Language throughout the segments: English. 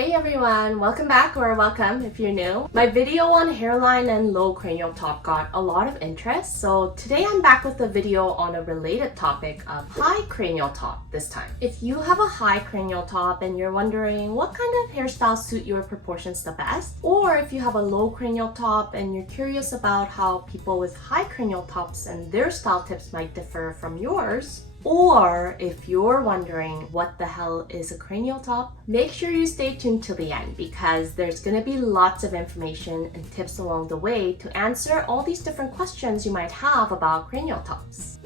Hey everyone, welcome back or welcome if you're new. My video on hairline and low cranial top got a lot of interest, so today I'm back with a video on a related topic of high cranial top this time. If you have a high cranial top and you're wondering what kind of hairstyles suit your proportions the best, or if you have a low cranial top and you're curious about how people with high cranial tops and their style tips might differ from yours, or if you're wondering what the hell is a cranial top, make sure you stay tuned till the end because there's gonna be lots of information and tips along the way to answer all these different questions you might have about cranial tops.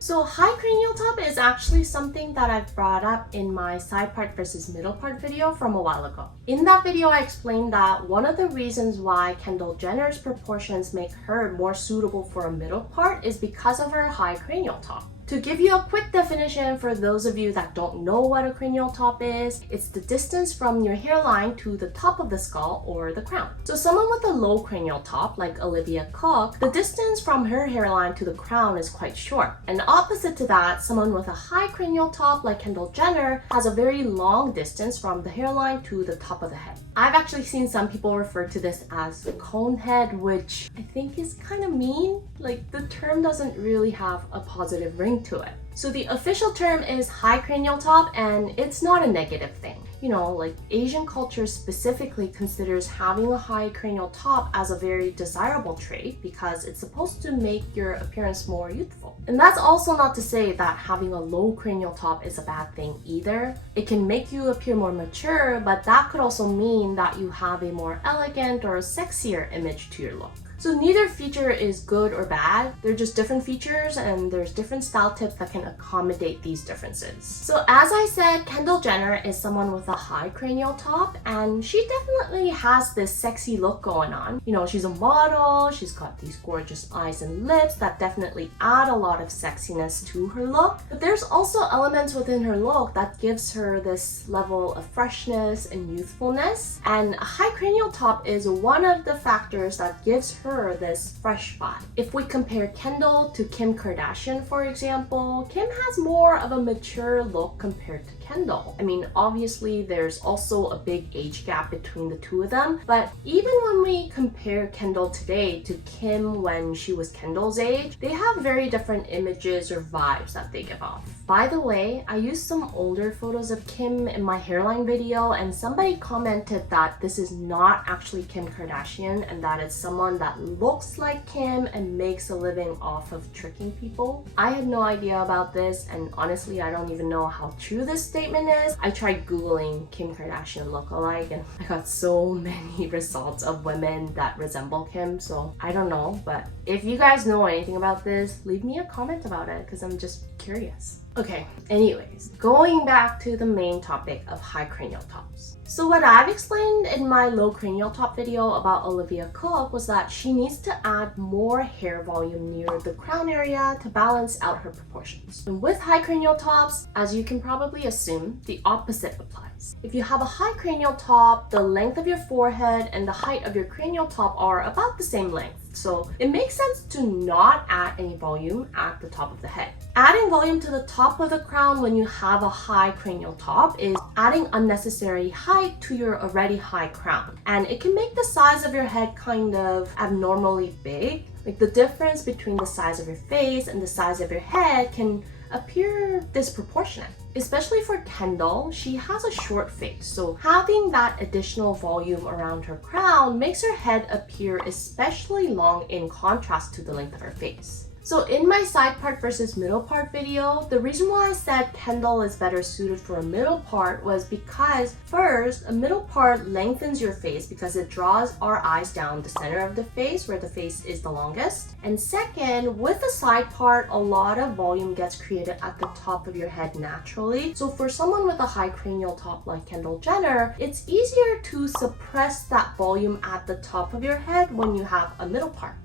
So high cranial top is actually something that I've brought up in my side part versus middle part video from a while ago. In that video, I explained that one of the reasons why Kendall Jenner's proportions make her more suitable for a middle part is because of her high cranial top. To give you a quick definition for those of you that don't know what a cranial top is, it's the distance from your hairline to the top of the skull or the crown. So someone with a low cranial top, like Olivia Cooke, the distance from her hairline to the crown is quite short. And opposite to that, someone with a high cranial top, like Kendall Jenner, has a very long distance from the hairline to the top of the head. I've actually seen some people refer to this as the cone head, which I think is kind of mean. Like, the term doesn't really have a positive ring to it. So the official term is high cranial top, and it's not a negative thing. You know, like Asian culture specifically considers having a high cranial top as a very desirable trait because it's supposed to make your appearance more youthful. And that's also not to say that having a low cranial top is a bad thing either. It can make you appear more mature, but that could also mean that you have a more elegant or a sexier image to your look. So neither feature is good or bad, they're just different features and there's different style tips that can accommodate these differences. So as I said, Kendall Jenner is someone with a high cranial top and she definitely has this sexy look going on. You know, she's a model, she's got these gorgeous eyes and lips that definitely add a lot of sexiness to her look. But there's also elements within her look that gives her this level of freshness and youthfulness. And a high cranial top is one of the factors that gives her this fresh vibe. If we compare Kendall to Kim Kardashian, for example, Kim has more of a mature look compared to Kendall. I mean, obviously there's also a big age gap between the two of them, but even when we compare Kendall today to Kim when she was Kendall's age, they have very different images or vibes that they give off. By the way, I used some older photos of Kim in my hairline video and somebody commented that this is not actually Kim Kardashian and that it's someone that looks like Kim and makes a living off of tricking people. I had no idea about this and honestly I don't even know how true this statement is. I tried googling Kim Kardashian lookalike and I got so many results of women that resemble Kim, so I don't know, but if you guys know anything about this, leave me a comment about it because I'm just curious. Okay, anyways, going back to the main topic of high cranial tops. So what I've explained in my low cranial top video about Olivia Cooke was that she needs to add more hair volume near the crown area to balance out her proportions. And with high cranial tops, as you can probably assume, the opposite applies. If you have a high cranial top, the length of your forehead and the height of your cranial top are about the same length. So it makes sense to not add any volume at the top of the head. Adding volume to the top of the crown when you have a high cranial top is adding unnecessary height to your already high crown. And it can make the size of your head kind of abnormally big. Like the difference between the size of your face and the size of your head can appear disproportionate. Especially for Kendall, she has a short face, so having that additional volume around her crown makes her head appear especially long in contrast to the length of her face. So in my side part versus middle part video, the reason why I said Kendall is better suited for a middle part was because first, a middle part lengthens your face because it draws our eyes down the center of the face where the face is the longest. And second, with the side part, a lot of volume gets created at the top of your head naturally. So for someone with a high cranial top like Kendall Jenner, it's easier to suppress that volume at the top of your head when you have a middle part.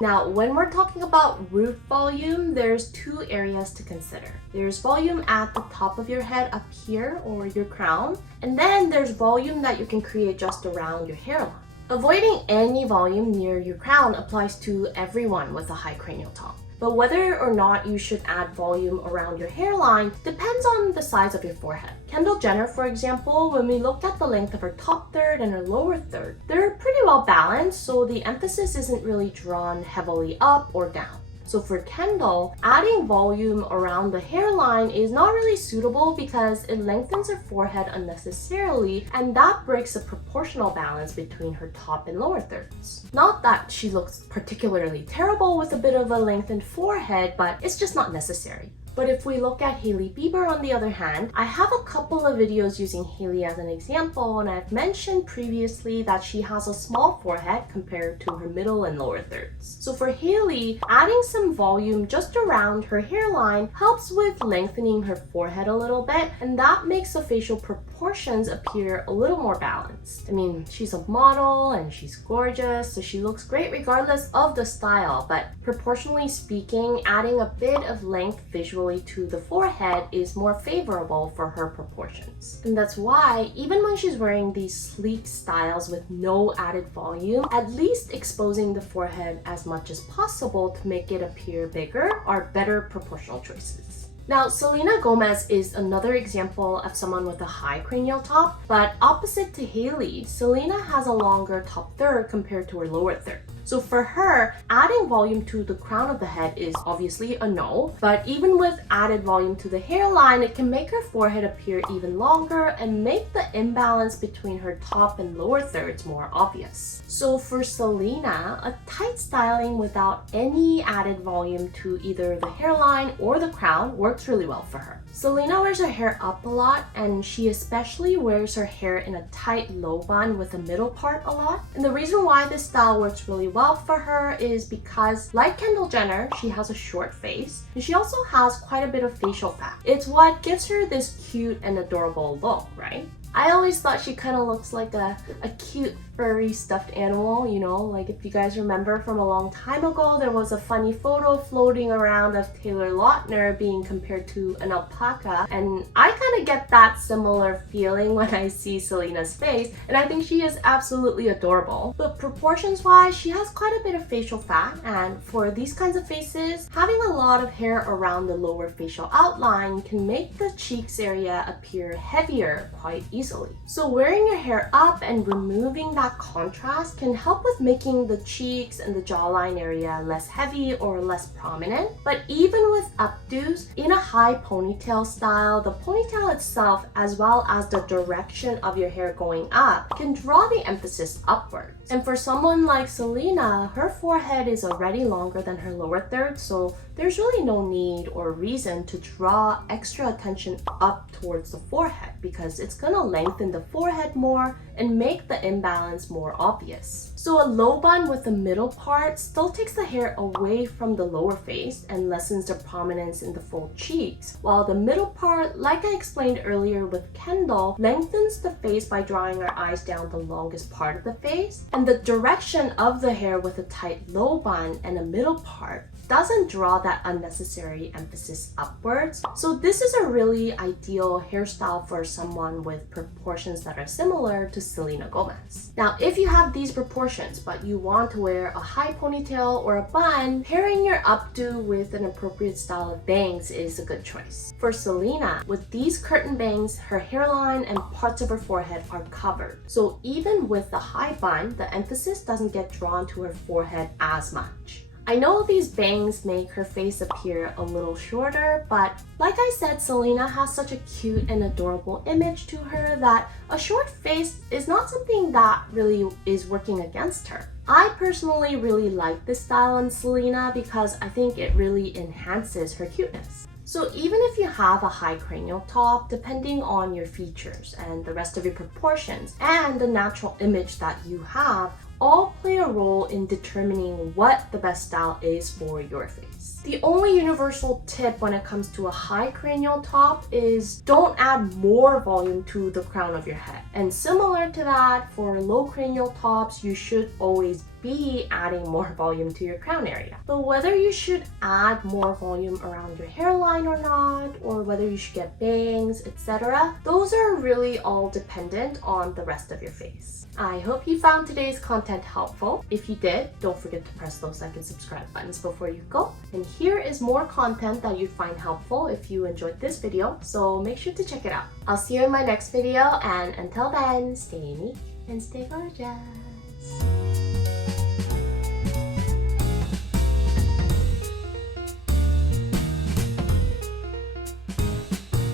Now, when we're talking about root volume, there's two areas to consider. There's volume at the top of your head up here or your crown, and then there's volume that you can create just around your hairline. Avoiding any volume near your crown applies to everyone with a high cranial top. But whether or not you should add volume around your hairline depends on the size of your forehead. Kendall Jenner, for example, when we looked at the length of her top third and her lower third, they're pretty well balanced, so the emphasis isn't really drawn heavily up or down. So for Kendall, adding volume around the hairline is not really suitable because it lengthens her forehead unnecessarily, and that breaks the proportional balance between her top and lower thirds. Not that she looks particularly terrible with a bit of a lengthened forehead, but it's just not necessary. But if we look at Hailey Bieber on the other hand, I have a couple of videos using Hailey as an example, and I've mentioned previously that she has a small forehead compared to her middle and lower thirds. So for Hailey, adding some volume just around her hairline helps with lengthening her forehead a little bit, and that makes the facial proportions appear a little more balanced. I mean, she's a model and she's gorgeous, so she looks great regardless of the style, but proportionally speaking, adding a bit of length visually to the forehead is more favorable for her proportions. And that's why even when she's wearing these sleek styles with no added volume, at least exposing the forehead as much as possible to make it appear bigger are better proportional choices. Now, Selena Gomez is another example of someone with a high cranial top, but opposite to Hailey, Selena has a longer top third compared to her lower third. So for her, adding volume to the crown of the head is obviously a no, but even with added volume to the hairline, it can make her forehead appear even longer and make the imbalance between her top and lower thirds more obvious. So for Selena, a tight styling without any added volume to either the hairline or the crown works really well for her. Selena wears her hair up a lot, and she especially wears her hair in a tight low bun with the middle part a lot. And the reason why this style works really well for her is because, like Kendall Jenner, she has a short face, and she also has quite a bit of facial fat. It's what gives her this cute and adorable look, right? I always thought she kind of looks like a cute furry stuffed animal, you know, like if you guys remember from a long time ago, there was a funny photo floating around of Taylor Lautner being compared to an alpaca, and I kind of get that similar feeling when I see Selena's face, and I think she is absolutely adorable. But proportions wise, she has quite a bit of facial fat, and for these kinds of faces, having a lot of hair around the lower facial outline can make the cheeks area appear heavier quite easily. So wearing your hair up and removing that contrast can help with making the cheeks and the jawline area less heavy or less prominent. But even with updos, in a high ponytail style, the ponytail itself, as well as the direction of your hair going up, can draw the emphasis upwards. And for someone like Selena, her forehead is already longer than her lower third, so there's really no need or reason to draw extra attention up towards the forehead, because it's gonna lengthen the forehead more and make the imbalance more obvious. So a low bun with the middle part still takes the hair away from the lower face and lessens the prominence in the full cheeks, while the middle part, like I explained earlier with Kendall, lengthens the face by drawing our eyes down the longest part of the face. And the direction of the hair with a tight low bun and a middle part doesn't draw that unnecessary emphasis upwards. So this is a really ideal hairstyle for someone with proportions that are similar to Selena Gomez. Now, if you have these proportions, but you want to wear a high ponytail or a bun, pairing your updo with an appropriate style of bangs is a good choice. For Selena, with these curtain bangs, her hairline and parts of her forehead are covered. So even with the high bun, the emphasis doesn't get drawn to her forehead as much. I know these bangs make her face appear a little shorter, but like I said, Selena has such a cute and adorable image to her that a short face is not something that really is working against her. I personally really like this style on Selena because I think it really enhances her cuteness. So even if you have a high cranial top, depending on your features and the rest of your proportions and the natural image that you have, all play a role in determining what the best style is for your face. The only universal tip when it comes to a high cranial top is don't add more volume to the crown of your head. And similar to that, for low cranial tops, you should always be adding more volume to your crown area. But whether you should add more volume around your hairline or not, or whether you should get bangs, etc., those are really all dependent on the rest of your face. I hope you found today's content content helpful? If you did, don't forget to press those like and subscribe buttons before you go. And here is more content that you'd find helpful if you enjoyed this video, so make sure to check it out. I'll see you in my next video, and until then, stay unique and stay gorgeous.